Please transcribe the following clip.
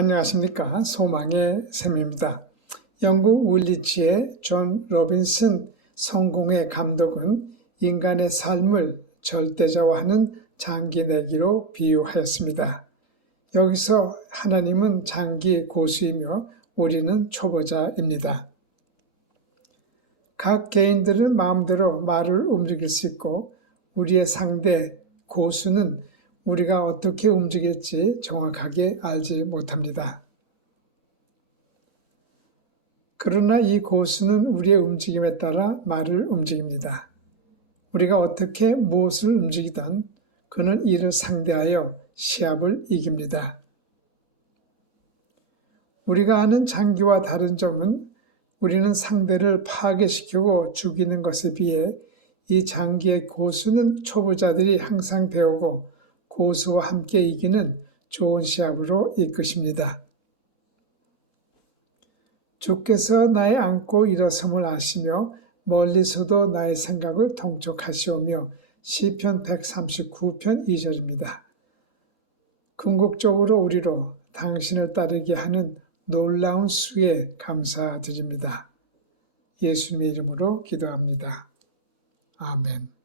안녕하십니까. 소망의 샘입니다. 영국 울리치의 존 로빈슨 성공의 감독은 인간의 삶을 절대자화하는 장기 내기로 비유하였습니다. 여기서 하나님은 장기 고수이며 우리는 초보자입니다. 각 개인들은 마음대로 말을 움직일 수 있고 우리의 상대 고수는 우리가 어떻게 움직일지 정확하게 알지 못합니다. 그러나 이 고수는 우리의 움직임에 따라 말을 움직입니다. 우리가 어떻게 무엇을 움직이든 그는 이를 상대하여 시합을 이깁니다. 우리가 아는 장기와 다른 점은 우리는 상대를 파괴시키고 죽이는 것에 비해 이 장기의 고수는 초보자들이 항상 배우고 고수와 함께 이기는 좋은 시합으로 이끄십니다. 주께서 나의 안고 일어섬을 아시며 멀리서도 나의 생각을 통촉하시오며 시편 139편 2절입니다. 궁극적으로 우리로 당신을 따르게 하는 놀라운 수에 감사드립니다. 예수님의 이름으로 기도합니다. 아멘.